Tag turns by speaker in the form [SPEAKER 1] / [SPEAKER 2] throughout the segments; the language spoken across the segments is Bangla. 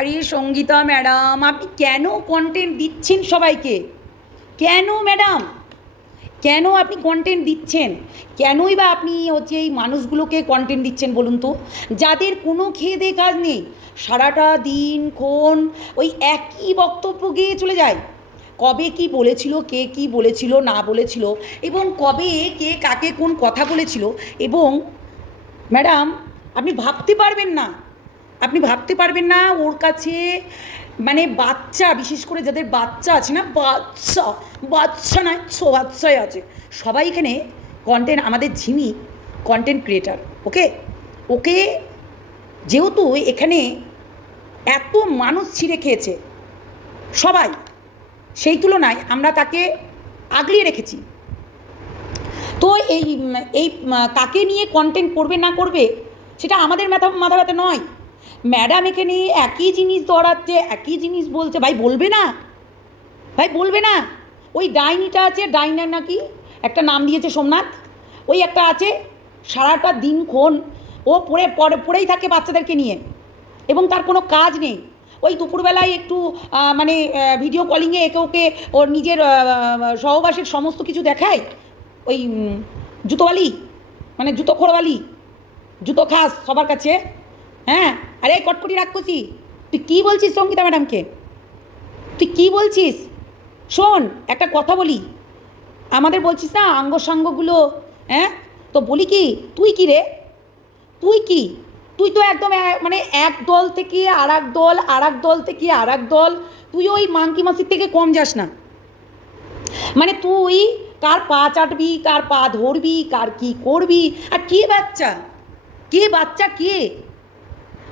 [SPEAKER 1] আরে সঙ্গীতা ম্যাডাম, আপনি কেন কন্টেন্ট দিচ্ছেন সবাইকে? কেন ম্যাডাম? কেন আপনি কন্টেন্ট দিচ্ছেন? কেনই বা আপনি হচ্ছে এই মানুষগুলোকে কন্টেন্ট দিচ্ছেন বলুন তো? যাদের কোনো খেয়ে কাজ নেই, সারাটা দিন ক্ষণ ওই একই বক্তব্য গিয়ে চলে যায়। কবে কি বলেছিল, কে কি বলেছিল, না বলেছিল, এবং কবে কে কাকে কোন কথা বলেছিল, এবং ম্যাডাম, আপনি ভাবতে পারবেন না। আপনি ভাবতে পারবেন না, ওর কাছে মানে বাচ্চা, বিশেষ করে যাদের বাচ্চা আছে না, বাচ্চা বাচ্চা নয়, ছো বাচ্চাই আছে। সবাই এখানে কন্টেন্ট আমাদের ঝিমি কন্টেন্ট ক্রিয়েটার ওকে ওকে যেহেতু এখানে এত মানুষ ছিঁড়ে খেয়েছে, সবাই, সেই তুলনায় আমরা তাকে আগলিয়ে রেখেছি। তো এই এই কাকে নিয়ে কন্টেন্ট করবে না করবে, সেটা আমাদের মাথা মাথা ব্যথা নয়। ম্যাডাম এখানে একই জিনিস দৌড়াচ্ছে, একই জিনিস বলছে। ভাই, বলবে না? ভাই, বলবে না? ওই ডাইনিটা আছে, ডাইনার নাকি? একটা নাম দিয়েছে সোমনাথ। ওই একটা আছে, সারাটা দিনক্ষণ ও পড়ে পড়ে, পড়েই থাকে বাচ্চাদেরকে নিয়ে। এবং তার কোনো কাজ নেই। ওই দুপুরবেলায় একটু মানে ভিডিও কলিংয়ে একে ওকে ওর নিজের সহবাসের সমস্ত কিছু দেখায়। ওই জুতোওয়ালি মানে জুতো খোড়ওয়ালি জুতো খাস সবার কাছে। হ্যাঁ আরে কটকটি রাক্ষসি, তুই কী বলছিস সঙ্গীতা ম্যাডামকে? তুই কী বলছিস? শোন, একটা কথা বলি। আমাদের বলছিস না আঙ্গ সাঙ্গগুলো হ্যাঁ? তো বলি কি, তুই কি রে? তুই কি? তুই তো একদম মানে এক দল থেকে আর এক দল আর এক দল থেকে আর এক দল, তুই ওই মাংকি মাসির থেকে কম যাস না। মানে তুই কার পা চাটবি, কার পা ধরবি, কার কি করবি, আর কে বাচ্চা? কে বাচ্চা কে?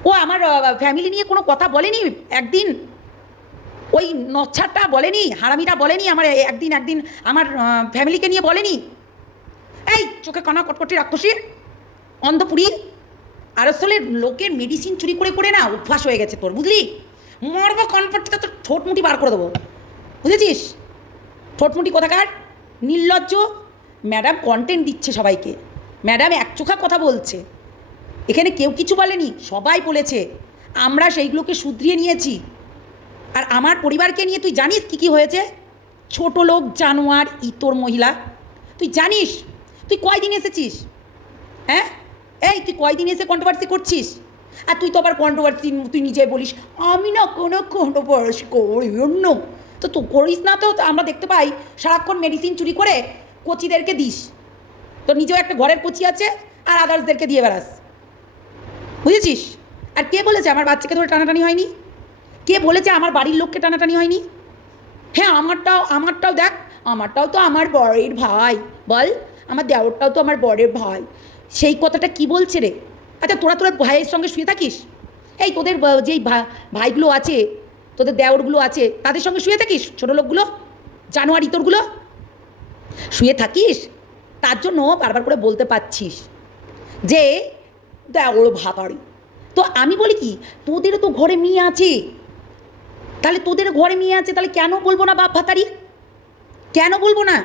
[SPEAKER 1] ও আমার ফ্যামিলি নিয়ে কোনো কথা বলেনি একদিন? ওই নচ্ছারটা বলেনি, হারামিটা বলেনি, আমার একদিন একদিন আমার ফ্যামিলিকে নিয়ে বলেনি? এই, চোখে কানা কটকটি রাক্ষসীর, অন্ধপুরি আর আসলে লোকের মেডিসিন চুরি করে করে না অভ্যাস হয়ে গেছে তোর, বুঝলি? মরবো কনপট্টিতে তোর ঠোঁটমুটি বার করে দেবো, বুঝেছিস? ঠোঁটমুটি কোথাকার? নির্লজ্জ ম্যাডাম কন্টেন্ট দিচ্ছে সবাইকে ম্যাডাম একচোখা কথা বলছে। এখানে কেউ কিছু বলেনি, সবাই বলেছে। আমরা সেইগুলোকে শুধরিয়ে নিয়েছি। আর আমার পরিবারকে নিয়ে তুই জানিস কী কী হয়েছে? ছোট লোক, জানোয়ার, ইতর মহিলা। তুই জানিস? তুই কয়দিন এসেছিস? হ্যাঁ? এই, তুই কয়দিন এসে কন্ট্রোভার্সি করছিস? আর তুই তো আবার কন্ট্রোভার্সি তুই নিজে বলিস, আমি না কোনো কন্ট্রোভার্সি করি অন্য তো তুই করিস না তো আমরা দেখতে পাই, সারাক্ষণ মেডিসিন চুরি করে কোচিদেরকে দিস। তো নিজেও একটা ঘরের কোচি আছে, আর আদার্সদেরকে দিয়ে বেড়াস। বুঝেছিস? আর কে বলেছে আমার বাচ্চাকে ধরে টানাটানি হয়নি? কে বলেছে আমার বাড়ির লোককে টানাটানি হয়নি? হ্যাঁ আমারটাও আমারটাও দেখ, আমারটাও তো আমার বরের ভাই। বল, আমার দেওরটাও তো আমার বরের ভাই। সেই কথাটা কি বলছে রে? আচ্ছা তোরা তোরা ভাইয়ের সঙ্গে শুয়ে থাকিস? এই তোদের যেই ভাইগুলো আছে, তোদের দেওরগুলো আছে, তাদের সঙ্গে শুয়ে থাকিস? ছোটো লোকগুলো? জানোয়ার ইতরগুলো? শুয়ে থাকিস? তার জন্য বারবার করে বলতে পারছিস যে দেওর ভাতারি। তো আমি বলি কি, তোদেরও তো ঘরে মেয়ে আছে। তাহলে তোদের ঘরে মেয়ে আছে, তাহলে কেন বলব না বাপ ভাতারি? কেন বলব না?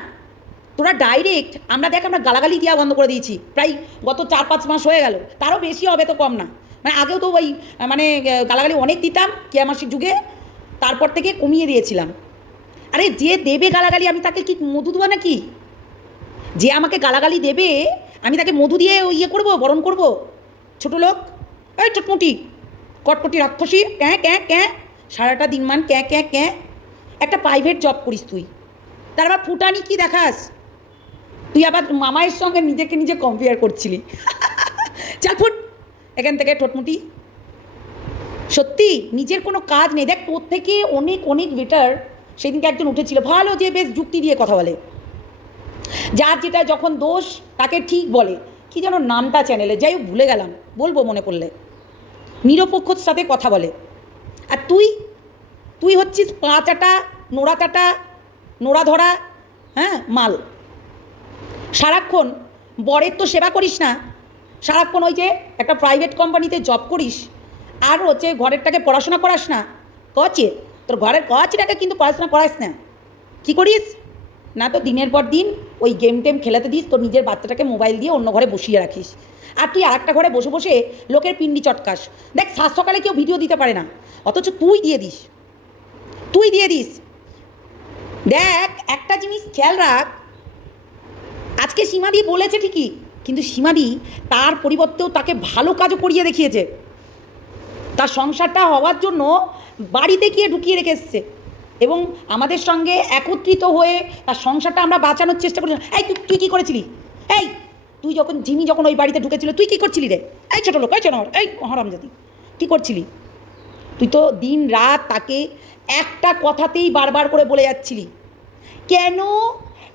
[SPEAKER 1] তোরা ডাইরেক্ট আমরা দেখ আমরা গালাগালি দেওয়া বন্ধ করে দিয়েছি। প্রায় গত চার পাঁচ মাস হয়ে গেল। তারও বেশি হবে তো কম না। মানে আগেও তো ওই মানে গালাগালি অনেক দিতাম কেয়ামাসির যুগে। তারপর থেকে কমিয়ে দিয়েছিলাম। আরে যে দেবে গালাগালি, আমি তাকে কি মধু দেবো নাকি? যে আমাকে গালাগালি দেবে, আমি তাকে মধু দিয়ে ইয়ে করব, বরণ করব? ছোটো লোক? এই চটমুটি কটকটি রাক্ষসী, ক্যাঁ ক্যাঁ ক্যাঁ, সারাটা দিনমান ক্যাঁ ক্যাঁ ক্যাঁ, একটা প্রাইভেট জব করিস তুই। তার আবার ফুটানি কি দেখাস? তুই আবার মামায়ের সঙ্গে নিজেকে নিজে কম্পেয়ার করছিলি। চাল ফুট, এখান থেকে ঠোঁটমুটি সত্যি, নিজের কোনো কাজ নেই। দেখ, তোর থেকে অনেক অনেক বেটার সেদিনকে একজন উঠেছিল। ভালো যে বেশ যুক্তি দিয়ে কথা বলে। যার যেটা যখন দোষ, তাকে ঠিক বলে। কি যেন নামটা চ্যানেলে, যাই হোক ভুলে গেলাম, বলব মনে করলে নিরপেক্ষর সাথে কথা বলে। আর তুই তুই হচ্ছিস পা চাটা, নোড়া চাটা, নোড়া ধরা হ্যাঁ মাল। সারাক্ষণ বরের তো সেবা করিস না। সারাক্ষণ ওই যে একটা প্রাইভেট কোম্পানিতে জব করিস, আর হচ্ছে ঘরেরটাকে পড়াশোনা করাস না। কচে, তোর ঘরের কচটাকে কিন্তু পড়াশোনা করাস না। কি করিস? না তো দিনের পর দিন ওই গেম টেম খেলাতে দিস, তোর নিজের বাচ্চাটাকে মোবাইল দিয়ে অন্য ঘরে বসিয়ে রাখিস। আর তুই আরেকটা ঘরে বসে বসে লোকের পিন্ডি চটকাস। দেখ সাত সকালে কেউ ভিডিও দিতে পারে না। অথচ তুই দিয়ে দিস। তুই দিয়ে দিস। দেখ, একটা জিনিস খেয়াল রাখ। আজকে সীমাদি বলেছে ঠিকই, কিন্তু সীমাদি তার পরিবর্তেও তাকে ভালো কাজও করিয়ে দেখিয়েছে। তার সংসারটা হওয়ার জন্য বাড়িতে গিয়ে ঢুকিয়ে রেখে এসছে। এবং আমাদের সঙ্গে একত্রিত হয়ে তার সংসারটা আমরা বাঁচানোর চেষ্টা করছিলাম। এই, তুই তুই কী করেছিলি? এই, তুই যখন, জিমি যখন ওই বাড়িতে ঢুকেছিল, তুই কী করছিলি রে? এই ছোটো লোক, এই ছোটো এই হরামজাতি কী করছিলি? তুই তো দিন রাত তাকে একটা কথাতেই বারবার করে বলে যাচ্ছিলি। কেন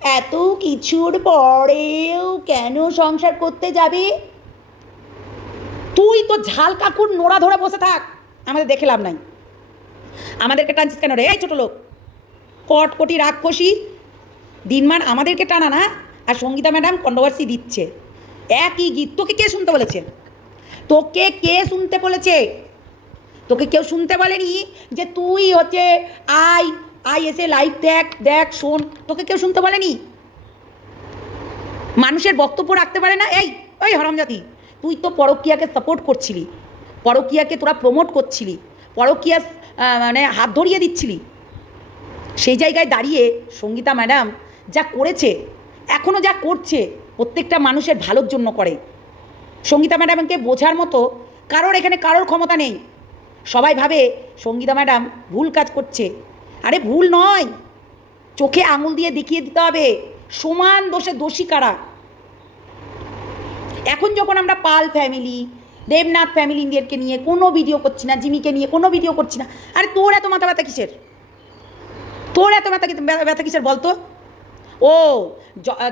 [SPEAKER 1] এত কিছুর পরেও কেন সংসার করতে যাবে? তুই তো ঝাল কাকুর নোড়া ধরে বসে থাক, আমাদের দেখে লাভ নাই। আমাদেরকে টানছিস কেন রে? এই ছোটো লোক। কটকটি রাক্ষসী। দিনমান আমাদেরকে টানা না, আর সঙ্গীতা ম্যাডাম কন্ট্রোভার্সি দিচ্ছে। একই গীত। তোকে কে শুনতে বলেছে? তোকে কে শুনতে বলেছে? তোকে কেউ শুনতে বলেনি যে তুই হচ্ছে আই আই এসে লাইভ দেখ দেখ, শোন। তোকে কেউ শুনতে বলেনি? মানুষের বক্তব্য রাখতে পারে না? এই ওই হরমজাতি তুই তো পরকীয়াকে সাপোর্ট করছিলি। পরকীয়াকে তোরা প্রমোট করছিলি। পরকীয়া মানে হাত ধরিয়ে দিচ্ছিলি। সেই জায়গায় দাঁড়িয়ে সঙ্গীতা ম্যাডাম যা করেছে এখনও যা করছে, প্রত্যেকটা মানুষের ভালোর জন্য করে। সঙ্গীতা ম্যাডামকে বোঝার মতো কারোর এখানে কারোর ক্ষমতা নেই। সবাই ভাবে সঙ্গীতা ম্যাডাম ভুল কাজ করছে। আরে ভুল নয়, চোখে আঙুল দিয়ে দেখিয়ে দিতে হবে, সমান দোষে দোষী কারা? এখন যখন আমরা পাল ফ্যামিলি দেবনাথ ফ্যামিলিদেরকে নিয়ে কোনো ভিডিও করছি না, জিমিকে নিয়ে কোনো ভিডিও করছি না। আরে তোর এত মাথা ব্যথা কিসের? তোর এত ব্যথা ব্যথা- কিসের বলতো ও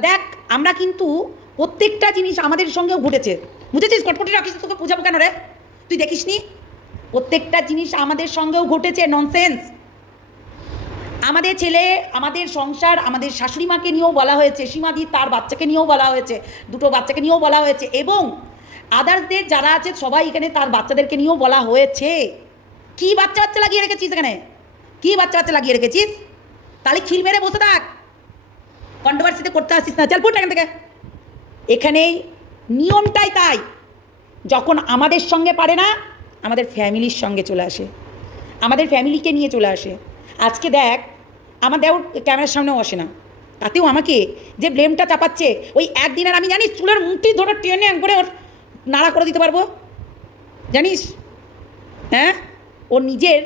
[SPEAKER 1] দেখ, আমরা কিন্তু প্রত্যেকটা জিনিস আমাদের সঙ্গেও ঘটেছে। বুঝেছিস? কটকটি রাখিস, তোকে বুঝাবো কেন রে? তুই দেখিসনি? প্রত্যেকটা জিনিস আমাদের সঙ্গেও ঘটেছে ননসেন্স আমাদের ছেলে, আমাদের সংসার, আমাদের শাশুড়ি মাকে নিয়েও বলা হয়েছে, সীমাদি তার বাচ্চাকে নিয়েও বলা হয়েছে, দুটো বাচ্চাকে নিয়েও বলা হয়েছে, এবং আদার্সদের যারা আছে, সবাই এখানে তার বাচ্চাদেরকে নিয়েও বলা হয়েছে। কি বাচ্চা বাচ্চা লাগিয়ে রেখেছিস এখানে? কি বাচ্চা বাচ্চা লাগিয়ে রেখেছিস? তাহলে খিল মেরে বসে থাক। কন্ট্রোভার্সিতে করতে আসিস না। চল ফুট এখান থেকে। এখানে নিয়মটাই তাই। যখন আমাদের সঙ্গে পারে না, আমাদের ফ্যামিলির সঙ্গে চলে আসে। আমাদের ফ্যামিলিকে নিয়ে চলে আসে। আজকে দেখ, আমার দেওর ক্যামেরার সামনেও আসে না। তাতেও আমাকে যে ব্লেমটা চাপাচ্ছে, ওই একদিন আর আমি জানি চুলের মুঠি ধরে টেনে করে ওর নাড়া করে দিতে পারব? জানিস? হ্যাঁ? ও নিজের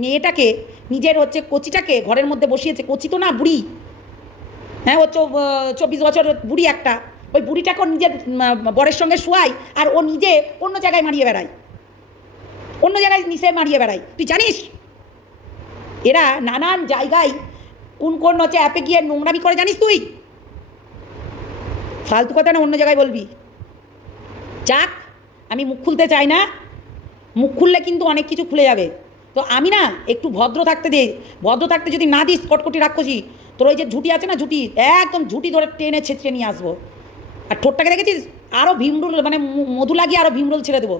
[SPEAKER 1] মেয়েটাকে, নিজের হচ্ছে কচিটাকে ঘরের মধ্যে বসিয়েছে। কচি তো না, বুড়ি। হ্যাঁ ও চব্বিশ বছর বুড়ি একটা। ওই বুড়িটাকে নিজের বরের সঙ্গে শোয়াই আর ও নিজে অন্য জায়গায় মারিয়ে বেড়ায়। অন্য জায়গায় নিচে মারিয়ে বেড়ায়। তুই জানিস? এরা নানান জায়গায় কোন কোন হচ্ছে অ্যাপে গিয়ে নোংরামি করে, জানিস তুই? ফালতু কথা না, অন্য জায়গায় বলবি। যাক, আমি মুখ খুলতে চাই না। মুখ খুললে কিন্তু অনেক কিছু খুলে যাবে। তো আমি না একটু ভদ্র থাকতে দে ভদ্র থাকতে যদি না দিস কটকটি রাক্ষসী, তোর ওই যে ঝুটি আছে না ঝুটি, একদম ঝুটি ধরে টেনে ছেঁচড়ে নিয়ে আসব। আর ঠোঁটটাকে দেখেছিস? আরও ভীমরুল মানে মধু লাগিয়ে আরও ভীমরুল ছেড়ে দেবো।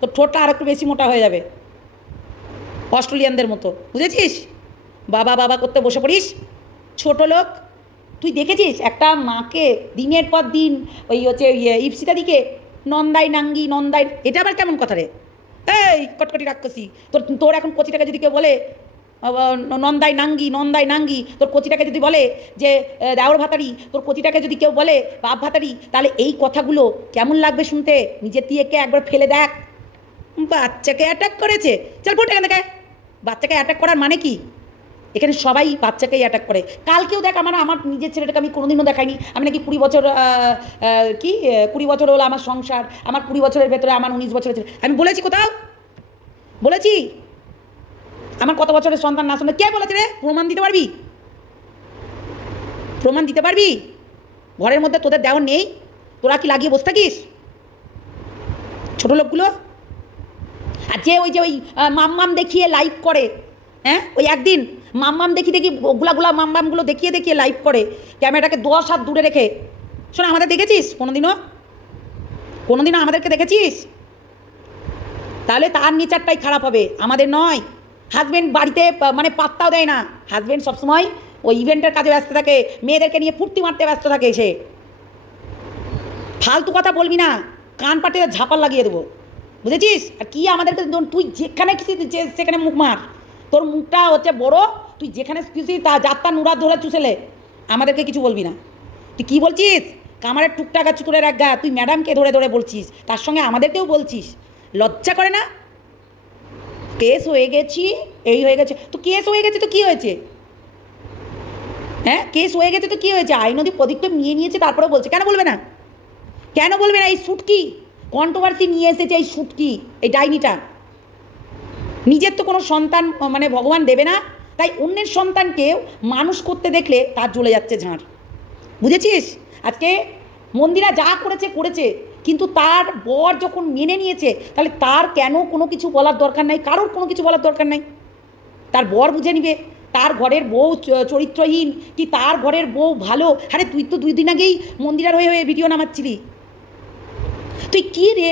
[SPEAKER 1] তো ঠোঁটটা আর একটু বেশি মোটা হয়ে যাবে। অস্ট্রেলিয়ানদের মতো, বুঝেছিস? বাবা বাবা করতে বসে পড়িস। ছোট লোক, তুই দেখেছিস একটা মাকে দিনের পর দিন ওই হচ্ছে ইয়ে ইপসিতা দিকে নন্দাই নাঙ্গি, নন্দাই এটা আবার কেমন কথা রে? এই কটকটি রাক্ষসী, তোর তোর এখন কচিটাকে যদি কেউ বলে নন্দাই নাঙ্গি নন্দাই নাঙ্গি, তোর কচিটাকে যদি বলে যে দেওর ভাতারি, তোর কচিটাকে যদি কেউ বলে, বাপ ভাতারি, তাহলে এই কথাগুলো কেমন লাগবে শুনতে? নিজের দিয়েকে একবার ফেলে দেখ। বাচ্চাকে অ্যাটাক করেছে। চল ফুট এখান থেকে। বাচ্চাকে অ্যাটাক করার মানে কি? এখানে সবাই বাচ্চাকেই অ্যাটাক করে। কালকেও দেখ আমার আমার নিজের ছেলেটাকে আমি কোনোদিনও দেখাইনি। আমি নাকি কুড়ি বছর কি কুড়ি বছর হলো আমার সংসার আমার কুড়ি বছরের ভেতরে আমার উনিশ বছরের ছেলে। আমি বলেছি কোথাও? বলেছি? আমার কত বছরের সন্তান না শুনে কে বলেছে রে? প্রমাণ দিতে পারবি? প্রমাণ দিতে পারবি? ঘরের মধ্যে তোদের দেওয়ার নেই। তোরা কি লাগিয়ে বসে থাকিস? ছোটো লোকগুলো? আর যে ওই যে ওই আহ, মাম্মাম দেখিয়ে লাইভ করে হ্যাঁ? ওই একদিন মাম্মাম দেখি দেখি গুলা গুলা মাম্মামগুলো দেখিয়ে দেখিয়ে লাইভ করে। ক্যামেরাটাকে দশ হাত দূরে রেখে। শোনো, আমাদের দেখেছিস? কোনোদিনও? কোনোদিনও আমাদেরকে দেখেছিস? তাহলে তার নেচারটাই খারাপ হবে। আমাদের নয়। হাজব্যান্ড বাড়িতে মানে পাত্তাও দেয় না। হাজব্যান্ড সবসময় ওই ইভেন্টের কাজে ব্যস্ত থাকে। মেয়েদেরকে নিয়ে ফুর্তি মারতে ব্যস্ত থাকে সে। ফালতু কথা বলবি না। কান পাটে ঝাপাল লাগিয়ে দেবো। বুঝেছিস? আর কি আমাদেরকে তুই যেখানে কিছু সেখানে মুখ মার। তোর মুখটা হচ্ছে বড়, তুই যেখানে খুশি তা যাত্রা নুরা ধরে চুষেলে। আমাদেরকে কিছু বলবি না। তুই কি বলছিস? কামারের টুকটাকা চুতুরের এক গা তুই ম্যাডামকে ধরে ধরে বলছিস, তার সঙ্গে আমাদেরকেও বলছিস। লজ্জা করে না? কেস হয়ে গেছি, এই হয়ে গেছে, তো কেস হয়ে গেছে তো কী হয়েছে? হ্যাঁ কেস হয়ে গেছে তো কী হয়েছে? আইনদি পদক্ষেপ নিয়ে নিয়েছে তারপরে বলছে, কেন বলবে না? কেন বলবে না? এই সুটকি কন্ট্রোভার্সি নিয়ে এসেছে এই সুটকি, এই ডাইনিটা। নিজের তো কোনো সন্তান মানে ভগবান দেবে না, তাই অন্যের সন্তানকে মানুষ করতে দেখলে তার জ্বলে যাচ্ছে ঝাঁড় বুঝেছিস? আজকে মন্দিরা যা করেছে করেছে, কিন্তু তার বর যখন মেনে নিয়েছে, তাহলে তার কেন কোনো কিছু বলার দরকার নাই? কারোর কোনো কিছু বলার দরকার নাই? তার বর বুঝে নিবে, তার ঘরের বউ চরিত্রহীন, কি তার ঘরের বউ ভালো? আরে তুই তো দুই দিন আগেই মন্দিরার হয়ে হয়ে ভিডিও নামাচ্ছিলি। তুই কী রে?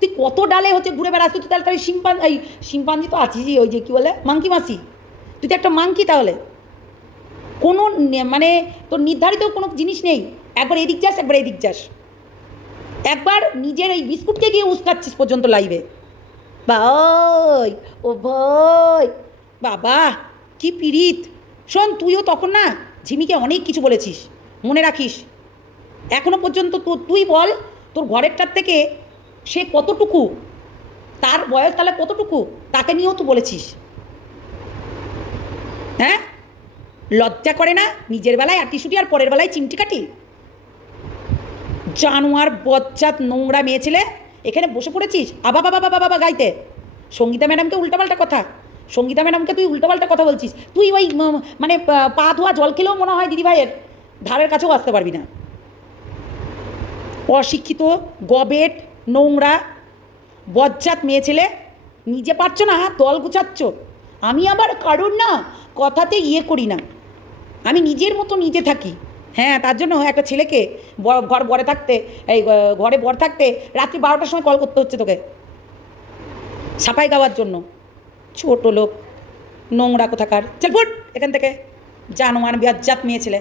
[SPEAKER 1] তুই কত ডালে হচ্ছে ঘুরে বেড়াস? তুই তাহলে তাহলে শিম্পান এই, শিম্পাঞ্জি তো আছিস ওই যে কী বলে? মাংকি মাসি। তুই তো একটা মাংকি তাহলে। কোনো মানে তোর নির্ধারিত কোনো জিনিস নেই। একবার এদিক যাস, একবার এদিক যাস। একবার নিজের এই বিস্কুটকে গিয়ে উস্কাচ্ছিস পর্যন্ত লাইভে ভাই, ও ভাই। বাবা, কি পীড়িত। শোন, তুইও তখন না ঝিমিকে অনেক কিছু বলেছিস। মনে রাখিস। এখনও পর্যন্ত তো তুই বল, তোর ঘরেরটার থেকে সে কতটুকু? তার বয়স তাহলে কতটুকু? তাকে নিয়েও তো বলেছিস। হ্যাঁ? লজ্জা করে না? নিজের বেলায় আটিসুটি আর পরের বেলায় চিমটি কাটি? জানোয়ার বজ্জাত নোংরা মেয়ে ছেলে, এখানে বসে পড়েছিস? আবা বাবা বাবা বাবা গাইতে। সঙ্গীতা ম্যাডামকে উল্টাপাল্টা কথা। সঙ্গীতা ম্যাডামকে তুই উল্টাপাল্টা কথা বলছিস। তুই ওই মানে পা- ধোয়া জল খেলেও মনে হয় দিদিভাইয়ের ধারের কাছেও আসতে পারবি না। অশিক্ষিত, গবেট নোংরা, বজ্জাত মেয়ে ছেলে। নিজে পারছ না? দল গুছাচ্ছ। আমি আবার কারোর না? কথাতে ইয়ে করি না। আমি নিজের মতো নিজে থাকি। হ্যাঁ তার জন্য একটা ছেলেকে ঘর, বরে থাকতে, এই ঘরে বর থাকতে রাত্রি বারোটার সময় কল করতে হচ্ছে তোকে। সাফাই গাওয়ার জন্য। ছোট লোক, নোংরা কোথাকার। চল ফুট এখান থেকে। জানোয়ার, বজ্জাত মেয়ে ছেলে।